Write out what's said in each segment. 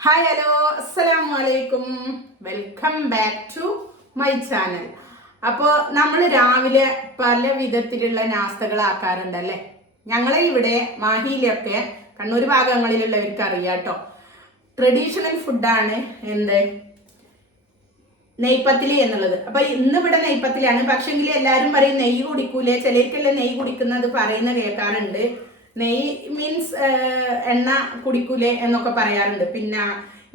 Hi hello അസ്സലാമു അലൈക്കും welcome back to my channel അപ്പോൾ നമ്മൾ രാവിലെ പല വിധത്തിലുള്ള നാസ്തകൾ ആക്കാറുണ്ടല്ലേ ഞങ്ങളെ ഇവിടെ മാഹിയിലൊക്കെ കണ്ണൂർ ഭാഗങ്ങളിലുള്ളവർക്ക് അറിയാം കേട്ടോ. ട്രഡീഷണൽ ഫുഡാണ് എന്ത്? നെയ്പത്തിലി എന്നുള്ളത്. അപ്പൊ ഇന്ന് ഇവിടെ നെയ്പത്തിലാണ് പക്ഷെങ്കിൽ എല്ലാരും പറയും നെയ്യ് കുടിക്കൂലേ? ചിലർക്കെല്ലാം നെയ്യ് കുടിക്കുന്നത് പറയുന്ന കേൾക്കാറുണ്ട് നെയ്യ് മീൻസ് എണ്ണ കുടിക്കൂലേ എന്നൊക്കെ പറയാറുണ്ട്. പിന്നെ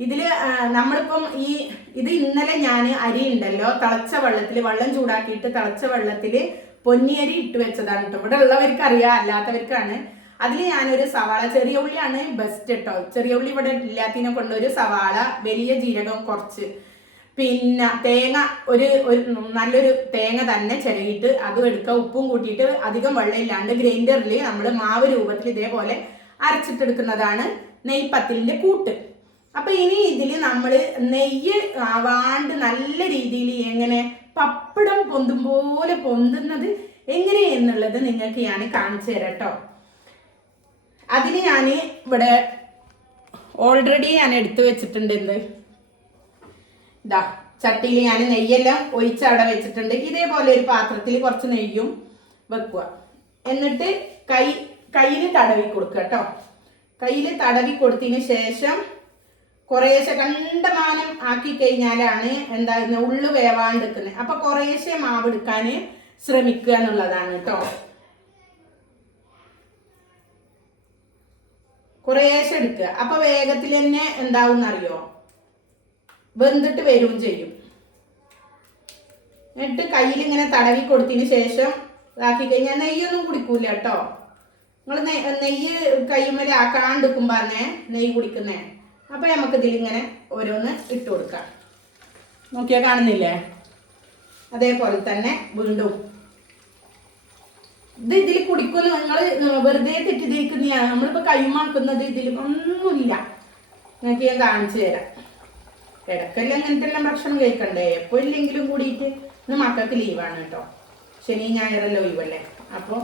ഇതിൽ നമ്മളിപ്പം ഈ ഇത് ഇന്നലെ ഞാൻ അരി ഉണ്ടല്ലോ തിളച്ച വെള്ളത്തിൽ വെള്ളം ചൂടാക്കിയിട്ട് തിളച്ച വെള്ളത്തിൽ പൊന്നിയരി ഇട്ട് വെച്ചതാണ് കേട്ടോ ഇവിടെ ഉള്ളവർക്ക് അറിയാം അല്ലാത്തവർക്കാണ്. അതിൽ ഞാനൊരു സവാള ചെറിയ ഉള്ളിയാണ് ബെസ്റ്റ് കേട്ടോ ചെറിയ ഉള്ളി ഇവിടെ ഇല്ലാത്തതിനെ കൊണ്ട് ഒരു സവാള വലിയ ജീരകം കുറച്ച്. പിന്നെ തേങ്ങ ഒരു ഒരു നല്ലൊരു തേങ്ങ തന്നെ ചിരകിയിട്ട് അതും എടുക്കുക. ഉപ്പും കൂട്ടിയിട്ട് അധികം വെള്ളമില്ലാണ്ട് ഗ്രൈൻഡറിൽ നമ്മൾ മാവ് രൂപത്തിൽ ഇതേപോലെ അരച്ചിട്ടെടുക്കുന്നതാണ് നെയ്പത്തിലിന്റെ കൂട്ട്. അപ്പൊ ഇനി ഇതിൽ നമ്മൾ നെയ്യ് ആവാണ്ട് നല്ല രീതിയിൽ എങ്ങനെ പപ്പടം പൊന്തും പോലെ പൊന്തുന്നത് എങ്ങനെ എന്നുള്ളത് നിങ്ങൾക്ക് ഞാൻ കാണിച്ചു തരാം കേട്ടോ. അതിന് ഞാൻ ഇവിടെ ഓൾറെഡി ഞാൻ എടുത്തു വെച്ചിട്ടുണ്ട് എന്ത് ഇതാ ചട്ടിയിൽ ഞാൻ നെയ്യെല്ലാം ഒഴിച്ച് അവിടെ വെച്ചിട്ടുണ്ട്. ഇതേപോലെ ഒരു പാത്രത്തിൽ കുറച്ച് നെയ്യും വെക്കുക. എന്നിട്ട് കൈ കയ്യിൽ തടവി കൊടുക്കുക കേട്ടോ. കയ്യിൽ തടവി കൊടുത്തതിന് ശേഷം കുറേശ്ശെ കണ്ടമാനം ആക്കി കഴിഞ്ഞാലാണ് എന്താ ഉള്ളു വേവാണ്ടെടുക്കുന്നത് അപ്പൊ കുറേശ്ശെ മാവ് എടുക്കാൻ ശ്രമിക്കുക എന്നുള്ളതാണ് കേട്ടോ. കുറേശ്ശെ എടുക്കുക. അപ്പൊ വേഗത്തിൽ തന്നെ എന്താവും അറിയോ വെന്തിട്ട് വരികയും ചെയ്യും. എന്നിട്ട് കയ്യിൽ ഇങ്ങനെ തടവി കൊടുത്തതിന് ശേഷം ഇതാക്കി കഴിഞ്ഞാൽ നെയ്യൊന്നും കുടിക്കൂല കേട്ടോ. നിങ്ങൾ നെയ്യ് കയ്യുമ്മൽ ആക്കാണ്ട് തന്നെ നെയ്യ് കുടിക്കുന്നേ. അപ്പോൾ നമുക്ക് ഇതിലിങ്ങനെ ഓരോന്ന് ഇട്ട് കൊടുക്കാം. നോക്കിയാൽ കാണുന്നില്ലേ? അതേപോലെ തന്നെ വീണ്ടും. ഇത് ഇതിൽ കുടിക്കുന്നു. നിങ്ങൾ വെറുതെ തെറ്റിദ്ധരിക്കുന്നതാണ് നമ്മളിപ്പോ കൈമാക്കുന്നത് ഇതിൽ ഒന്നുമില്ല. നിങ്ങൾക്ക് ഞാൻ കാണിച്ചു തരാം. ഇടയ്ക്കെല്ലാം അങ്ങനത്തെ എല്ലാം ഭക്ഷണം കഴിക്കണ്ടേ? എപ്പോ ഇല്ലെങ്കിലും കൂടിയിട്ട് ഇന്ന് മക്കൾക്ക് ലീവാണ് കേട്ടോ. ശനി ഞായറല്ല ഒഴിവല്ലേ? അപ്പോൾ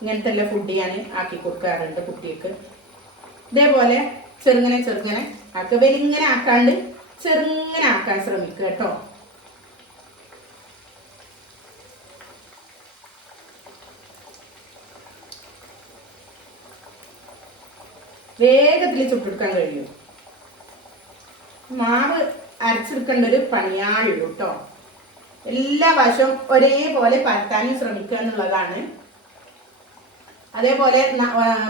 ഇങ്ങനത്തെ എല്ലാം ഫുഡ് ഞാൻ ആക്കി കൊടുക്കാറുണ്ട് കുട്ടികൾക്ക്. ഇതേപോലെ ചെറുങ്ങനെ ചെറുങ്ങനെ ആക്കുക വലിങ്ങനെ ആക്കാണ്ട് ചെറുങ്ങനെ ആക്കാൻ ശ്രമിക്കുക കേട്ടോ. വേഗത്തിൽ ചുട്ടെടുക്കാൻ കഴിയും. മാവ് അരച്ചെടുക്കേണ്ട ഒരു പണിയാണുള്ളൂ കേട്ടോ എല്ലാ വശവും ഒരേപോലെ പരത്താനും ശ്രമിക്കുക എന്നുള്ളതാണ്. അതേപോലെ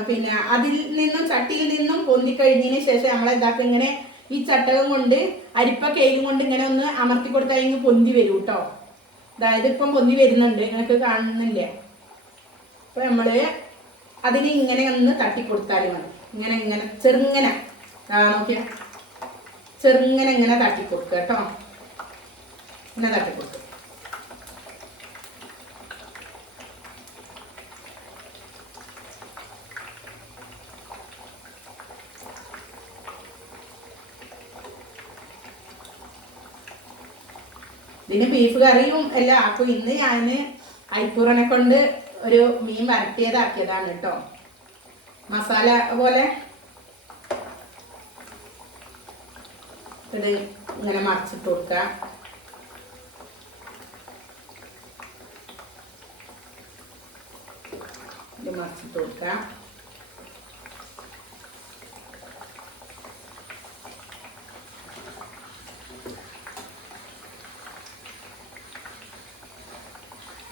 പിന്നെ അതിൽ നിന്നും ചട്ടിയിൽ നിന്നും പൊന്തിക്കഴിഞ്ഞതിന് ശേഷം നമ്മൾ എന്താക്കും ഇങ്ങനെ ഈ ചട്ടകം കൊണ്ട് അരിപ്പ കൊണ്ട് ഇങ്ങനെ ഒന്ന് അമർത്തി കൊടുത്താൽ ഇങ്ങനെ പൊന്തി വരും കേട്ടോ അതായത് ഇപ്പം പൊന്തി വരുന്നുണ്ട്. നിങ്ങൾക്ക് കാണുന്നില്ല? അപ്പൊ നമ്മൾ അതിന് ഇങ്ങനെ ഒന്ന് തട്ടി കൊടുത്താലും മതി. ഇങ്ങനെ ഇങ്ങനെ ചെറുങ്ങനെ. നോക്കിയാ. ചെറുങ്ങനെ ഇങ്ങനെ തട്ടി കൊടുക്കുക കേട്ടോ. ഇങ്ങനെ തട്ടി കൊടുക്കുക ഇതിന് ബീഫ് കറിയും എല്ലാം ആക്കും. ഇന്ന് ഞാൻ അരിപ്പൂറനെ കൊണ്ട് ഒരു മീൻ വരട്ടിയതാക്കിയതാണ് കേട്ടോ. മസാല പോലെ ഇത് ഇങ്ങനെ മറിച്ചിട്ട് കൊടുക്കുക ഇത് കൊടുക്കുക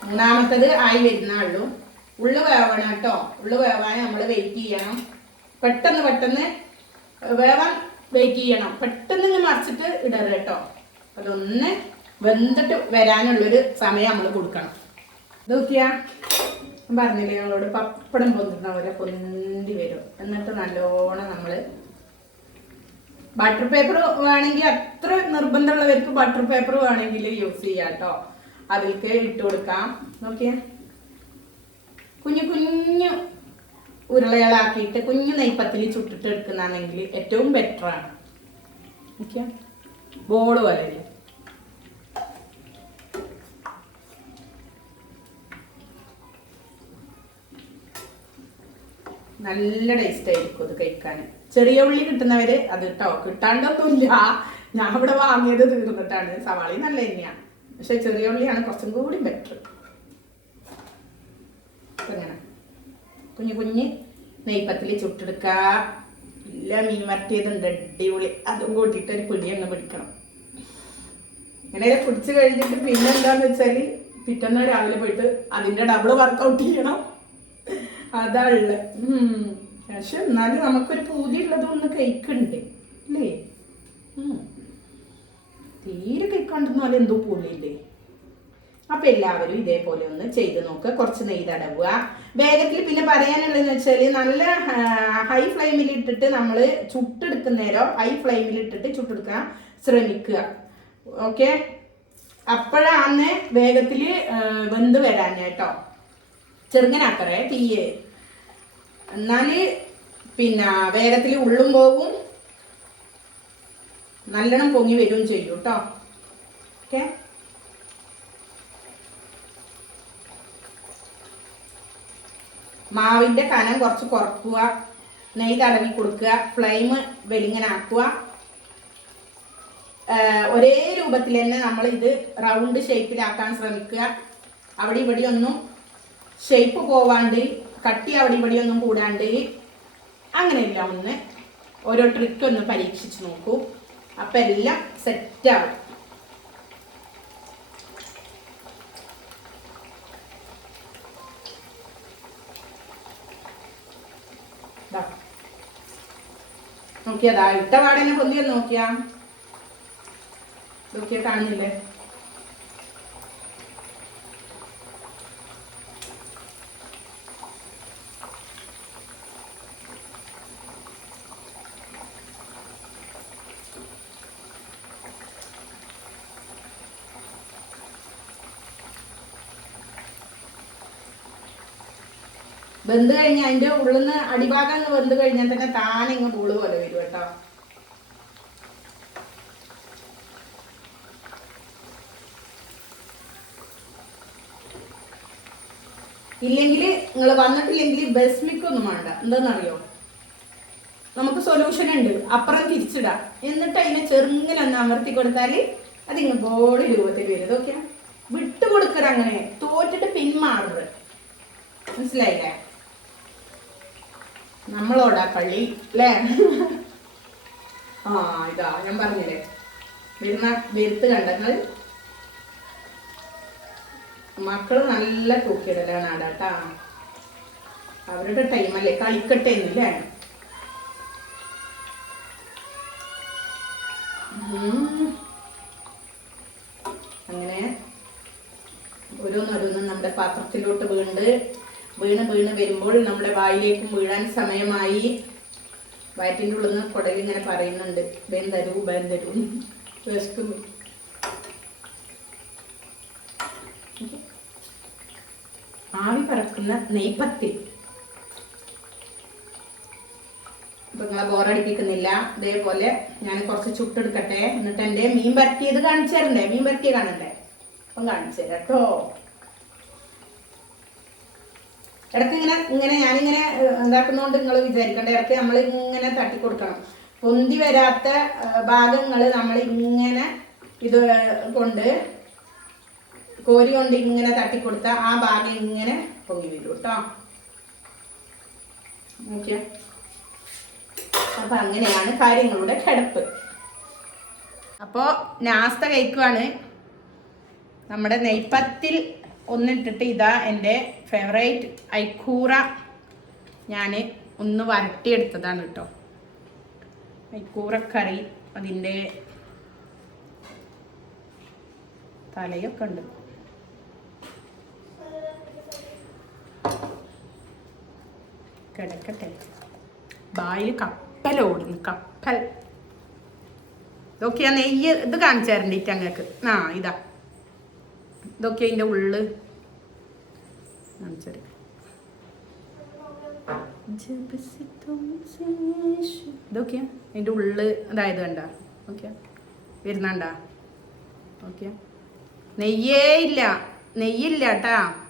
മൂന്നാമത്തത് ആയി വരുന്നുള്ളൂ ഉള്ളു. വേവണം കേട്ടോ. ഉള്ളു വേവാൻ നമ്മൾ വെയിറ്റ് ചെയ്യണം. പെട്ടെന്ന് പെട്ടെന്ന് വേവാൻ വെയിറ്റ് ചെയ്യണം. പെട്ടെന്ന് ഇങ്ങനെ മറിച്ചിട്ട് ഇടരുത് കേട്ടോ. അതൊന്ന് വെന്തിട്ട് വരാനുള്ളൊരു സമയം നമ്മൾ കൊടുക്കണം. ഇത് നോക്കിയാ? പറഞ്ഞില്ലേ ഞങ്ങളോട് പപ്പടം പൊന്തുന്ന പോലെ പൊന്തി വരും. എന്നിട്ട് നല്ലോണം നമ്മൾ ബട്ടർ പേപ്പർ വേണമെങ്കിൽ അത്ര നിർബന്ധമുള്ളവർക്ക് ബട്ടർ പേപ്പർ വേണമെങ്കിൽ യൂസ് ചെയ്യാം കേട്ടോ. അതിലേക്ക് ഇട്ട് കൊടുക്കാം. നോക്കിയാ? കുഞ്ഞു കുഞ്ഞു ഉരുളകളാക്കിയിട്ട് കുഞ്ഞു നെയ്പ്പത്തിൽ ചുട്ടിട്ട് എടുക്കുന്നതാണെങ്കിൽ ഏറ്റവും ബെറ്റർ ആണ്. ബോൾ ബോൾ പോലെ. നല്ല ടേസ്റ്റ് ആയിരിക്കും അത് കഴിക്കാൻ. ചെറിയ ഉള്ളി കിട്ടുന്നവര് അത് കേട്ടോ കിട്ടാണ്ടൊന്നുമില്ല. ഞാൻ ഇവിടെ വാങ്ങിയത് തീർന്നിട്ടാണ്. സവാളി നല്ല തന്നെയാണ് പക്ഷെ ചെറിയ ഉള്ളിയാണ് കുറച്ചും കൂടി ബെറ്റർ ഇങ്ങനെ കുഞ്ഞു കുഞ്ഞ് നെയ്പ്പത്തിൽ ചുട്ടെടുക്കുക ഇല്ല മീൻ വരട്ടിയതുണ്ട് അടിപൊളി. അതും കൂട്ടിയിട്ട് ഒരു പിടി അങ്ങ് പിടിക്കണം. ഇങ്ങനെ പിടിച്ച് കഴിഞ്ഞിട്ട് പിന്നെ എന്താന്ന് വെച്ചാൽ പിറ്റന്ന് രാവിലെ പോയിട്ട് അതിന്റെ ഡബിൾ വർക്കൗട്ട് ചെയ്യണം. അതാ ഉള്ളത്. പക്ഷെ എന്നാലും നമുക്കൊരു പൂതി ഉള്ളത് ഒന്ന് കഴിക്കുന്നുണ്ട് അല്ലേ. തീരെ കഴിക്കാണ്ടെന്ന് പോലെ എന്തോ പൂതിയില്ലേ? അപ്പൊ എല്ലാവരും ഇതേപോലെ ഒന്ന് ചെയ്ത് നോക്കുക. കുറച്ച് തടവുക. വേഗത്തിൽ പിന്നെ പറയാനുള്ളതെന്ന് വെച്ചാൽ നല്ല ഹൈ ഫ്ലെയിമിൽ ഇട്ടിട്ട് നമ്മൾ ചുട്ടെടുക്കുന്നേരോ ഹൈ ഫ്ലെയിമിൽ ഇട്ടിട്ട് ചുട്ടെടുക്കാൻ ശ്രമിക്കുക. ഓക്കെ അപ്പോഴാണ് വേഗത്തിൽ വെന്ത് വരാൻ കേട്ടോ ചെറുങ്ങനാക്കറേ തീയ്. എന്നാൽ പിന്നെ വേഗത്തിൽ ഉള്ളും പോകും നല്ലോണം പൊങ്ങി വരും ചെയ്യും കേട്ടോ ഓക്കെ മാവിന്റെ കനം കുറച്ച് കുറക്കുക. നെയ് തടവി കൊടുക്കുക. ഫ്ലെയിം വെലിങ്ങനാക്കുക ആഹ് ഒരേ രൂപത്തിൽ തന്നെ നമ്മൾ ഇത് റൗണ്ട് ഷേപ്പിലാക്കാൻ ശ്രമിക്കുക. അവിടെ ഇവിടെ ഒന്നും ഷേപ്പ് പോവാണ്ട് കട്ടി അവിടെ ഇവിടെ ഒന്നും കൂടാണ്ട് അങ്ങനെയല്ല ഒന്ന് ഓരോ ട്രിക്ക് ഒന്ന് പരീക്ഷിച്ച് നോക്കൂ. അപ്പം എല്ലാം സെറ്റാവും നോക്കിയതാ ഇട്ട പാടനെ പൊന്തിയൊന്ന് നോക്കിയാ. നോക്കിയാ കാണുന്നില്ലേ? ബന്ധു കഴിഞ്ഞാൽ അതിന്റെ ഉള്ളിൽ നിന്ന് അടിഭാഗം വെന്ത് കഴിഞ്ഞാൽ തന്നെ താനിങ്ങ് പൂൾ പോലെ വരും കേട്ടോ ഇല്ലെങ്കിൽ നിങ്ങൾ വന്നിട്ടില്ലെങ്കിൽ ബസ്മിക്കൊന്നും വേണ്ട. എന്താണെന്നറിയോ നമുക്ക് സൊല്യൂഷൻ ഉണ്ട്. അപ്പുറം തിരിച്ചിടാം. എന്നിട്ട് അതിനെ ചെറുങ്ങനെ ഒന്ന് അമർത്തി കൊടുത്താൽ അതിങ്ങ് ബോളി രൂപത്തിൽ വരും. ഓക്കെ വിട്ടുകൊടുക്കറ അങ്ങനെ. തോറ്റിട്ട് പിന്മാറരുത് മനസ്സിലായില്ലേ? നമ്മളോടാ കളി അല്ലേ ആ ഇതാ ഞാൻ പറഞ്ഞില്ലേ? വരുന്ന വരുത്ത് കണ്ടങ്ങൾ മക്കൾ നല്ല തൂക്കിയിടലാണ് ആടാട്ടാ. അവരുടെ ടൈമല്ലേ കളിക്കട്ടെ എന്നില്ലേ. അങ്ങനെ ഓരോന്നോരോന്നും നമ്മുടെ പാത്രത്തിലോട്ട് വീണ്ട്. വീണ് വീണ് വരുമ്പോൾ നമ്മുടെ വായിലേക്കും വീഴാൻ സമയമായി. വയറ്റിന്റെ ഉള്ളിൽ നിന്ന് കുടകിങ്ങനെ പറയുന്നുണ്ട് ബെന്തരൂ തരൂ ബേൻ തരൂ വിശക്കുന്നു. ആവി പറക്കുന്ന നെയ്പത്തിൽ. അപ്പൊ നിങ്ങളെ ബോറടിപ്പിക്കുന്നില്ല ഇതേപോലെ ഞാൻ കുറച്ച് ചുട്ടെടുക്കട്ടെ. എന്നിട്ട് എന്റെ മീൻ പറ്റിയത് കാണിച്ചു തരണ്ടേ? മീൻ പറ്റിയ കാണണ്ടേ? അപ്പം കാണിച്ചു തരാം കേട്ടോ. ഇടയ്ക്ക് ഇങ്ങനെ ഇങ്ങനെ ഞാനിങ്ങനെ എന്താക്കുന്നോണ്ട് നിങ്ങൾ വിചാരിക്കേണ്ട? ഇടയ്ക്ക് നമ്മൾ ഇങ്ങനെ തട്ടി കൊടുക്കണം പൊന്തി വരാത്ത ഭാഗങ്ങൾ നമ്മൾ ഇങ്ങനെ ഇത് കൊണ്ട് കോരി കൊണ്ട് ഇങ്ങനെ തട്ടി കൊടുത്താൽ ആ ഭാഗം ഇങ്ങനെ പൊങ്ങി വരും കേട്ടോ. നോക്കിയാ. അപ്പൊ അങ്ങനെയാണ് കാര്യങ്ങളുടെ കിടപ്പ്. അപ്പോൾ നാസ്ത കഴിക്കുവാണ്. നമ്മുടെ നെയ്പ്പത്തിൽ ഒന്നിട്ടിട്ട് ഇതാ എന്റെ ഫേവറേറ്റ് ഐക്കൂറ ഞാൻ ഒന്ന് വരട്ടിയെടുത്തതാണ് കേട്ടോ. ഐക്കൂറക്കറി അതിന്റെ തലയൊക്കെ ഉണ്ട്. കിടക്കട്ടെ. ബായിൽ കപ്പൽ ഓടുന്നു കപ്പൽ. ഇതൊക്കെയാ നെയ്യ് ഇത് കാണിച്ചു തരണ്ടിട്ട് അങ്ങക്ക്. ആ ഇതാ. ഇതൊക്കെ അതിന്റെ ഉള്ള്. കാണിച്ചു ഇതൊക്കെയാ അതിന്റെ ഉള്ള് അതായത് കണ്ട. ഓക്കെ വരുന്നുണ്ട. ഓക്കെ നെയ്യേ ഇല്ല. നെയ്യില്ല കേട്ടാ.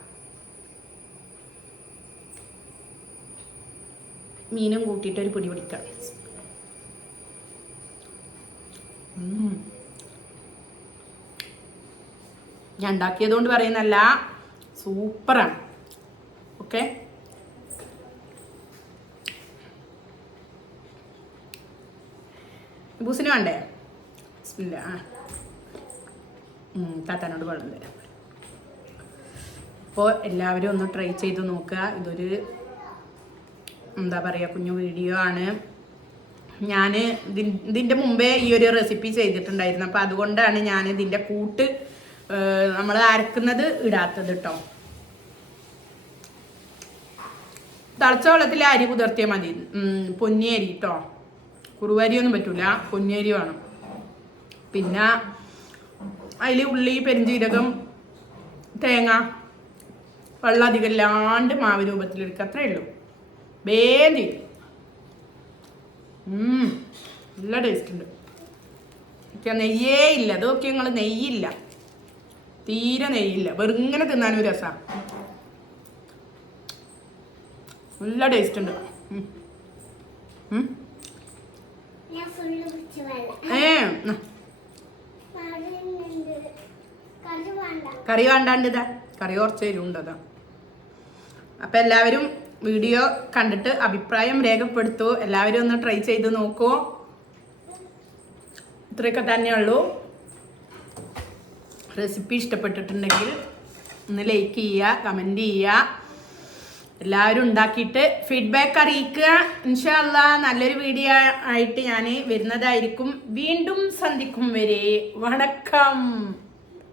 മീനും കൂട്ടിയിട്ട് ഒരു പിടി പിടിക്കാം. ഞാൻ ഉണ്ടാക്കിയതുകൊണ്ട് പറയുന്നല്ല സൂപ്പറാണ്. ഓക്കെ? ബൂസിന് വേണ്ടേ? ഇല്ല ആ. താത്താനോട് വെള്ളം തരാം. അപ്പോൾ എല്ലാവരും ഒന്ന് ട്രൈ ചെയ്ത് നോക്കുക. ഇതൊരു എന്താ പറയുക കുഞ്ഞു വീഡിയോ ആണ്. ഞാൻ ഇതിന്റെ മുമ്പേ ഈ ഒരു റെസിപ്പി ചെയ്തിട്ടുണ്ടായിരുന്നു. അപ്പോൾ അതുകൊണ്ടാണ് ഞാൻ ഇതിന്റെ കൂട്ട് നമ്മൾ അരക്കുന്നത് ഇടാത്തത് കേട്ടോ തിളച്ച വെള്ളത്തിൽ അരി കുതിർത്തിയാൽ മതി. പൊന്നിയരി കേട്ടോ കുറുവരിയൊന്നും പറ്റൂല. പൊന്നിയരി വേണം. പിന്നെ അതിൽ ഉള്ളി പെരിഞ്ചീരകം തേങ്ങ വെള്ളം അധികം ഇല്ലാണ്ട് മാവ് രൂപത്തിലെടുക്കുക. അത്രയേ ഉള്ളൂ. വേഗം ചെയ്യും നല്ല ടേസ്റ്റ് ഉണ്ട്. ഒക്കെ നെയ്യേ ഇല്ല. അതൊക്കെ ഞങ്ങൾ നെയ്യില്ല. തീരെ നെയ്യില്ല. വെറുങ്ങനെ തിന്നാനും രസമാണ് നല്ല ടേസ്റ്റ് ഉണ്ട്. ഏ കറി വേണ്ടാണ്ട് ഇതാ. കറി കുറച്ച് തരും അതാ. അപ്പം എല്ലാവരും വീഡിയോ കണ്ടിട്ട് അഭിപ്രായം രേഖപ്പെടുത്തൂ. എല്ലാവരും ഒന്ന് ട്രൈ ചെയ്ത് നോക്കൂ. ഇത്രയൊക്കെ തന്നെയുള്ളൂ റെസിപ്പി ഇഷ്ടപ്പെട്ടിട്ടുണ്ടെങ്കിൽ ഒന്ന് ലൈക്ക് ചെയ്യുക കമന്റ് ചെയ്യുക. എല്ലാവരും ഉണ്ടാക്കിയിട്ട് ഫീഡ്ബാക്ക് അറിയിക്കുക. ഇൻഷാല്ല നല്ലൊരു വീഡിയോ ആയിട്ട് ഞാൻ വരുന്നതായിരിക്കും. വീണ്ടും സന്ധിക്കും വരെ. വണക്കം.